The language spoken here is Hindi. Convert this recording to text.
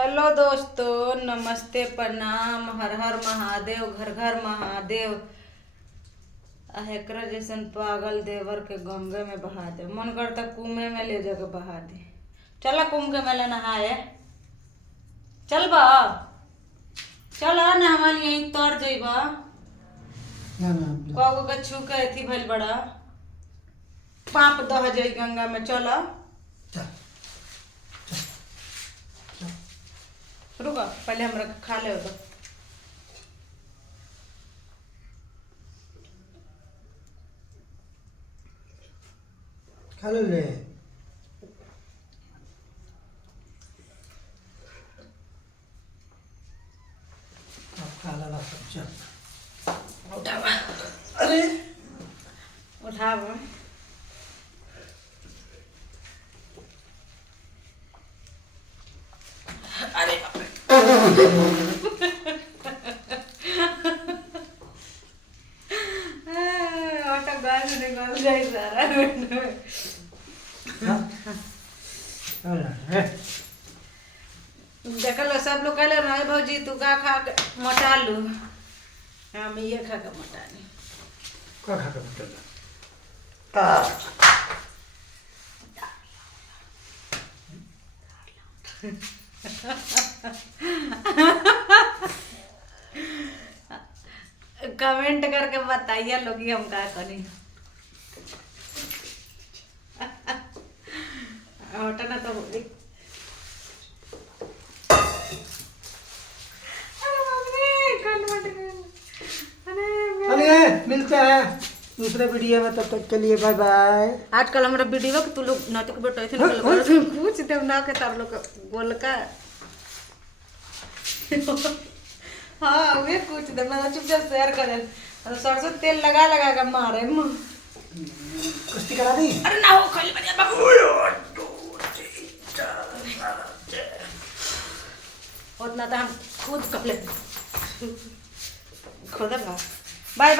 हेलो दोस्तों, नमस्ते, प्रणाम, हर हर महादेव, घर घर महादेव। एकरा जैसन पागल देवर के गंगे में बहा दे। मन करता कुएं में ले जाके बहा दे। चला कुंभ के मेले नहाए। चल बा, चल नहवा यहीं तर जइबा। कगो के छू के अथी भइल बड़ा, पाप दह जाई गंगा में। चला रुका, पहले हमरा खा ले होगा। खा ले अब खा ला सब। चल उठावा, अरे उठावा। अरे बाप रे। आटा गाल में निकल जाए सारा। देखल सब लोग कहले ना भौजी तू का खा के मोटा लू, हम ये खा के मोटा नहीं। का खा के बटल कमेंट करके बताइए लोग कि हम का करी। हटना तो अरे मिलते हैं दूसरे वीडियो में, तब तक के लिए बाय बाय। आजकल हमारा वीडियो के तू लोग नाटक बैठे थे पूछ दे ना के तार लोग बोल का। हाँ वे कुछ दे मैं चुपचाप शेयर करे। सरसों तेल लगा लगा के मारे मुंह। कुश्ती करा दी। अरे ना हो खाली बजा बाबू। उतना तो हम खुद कर ले खुद। बाय।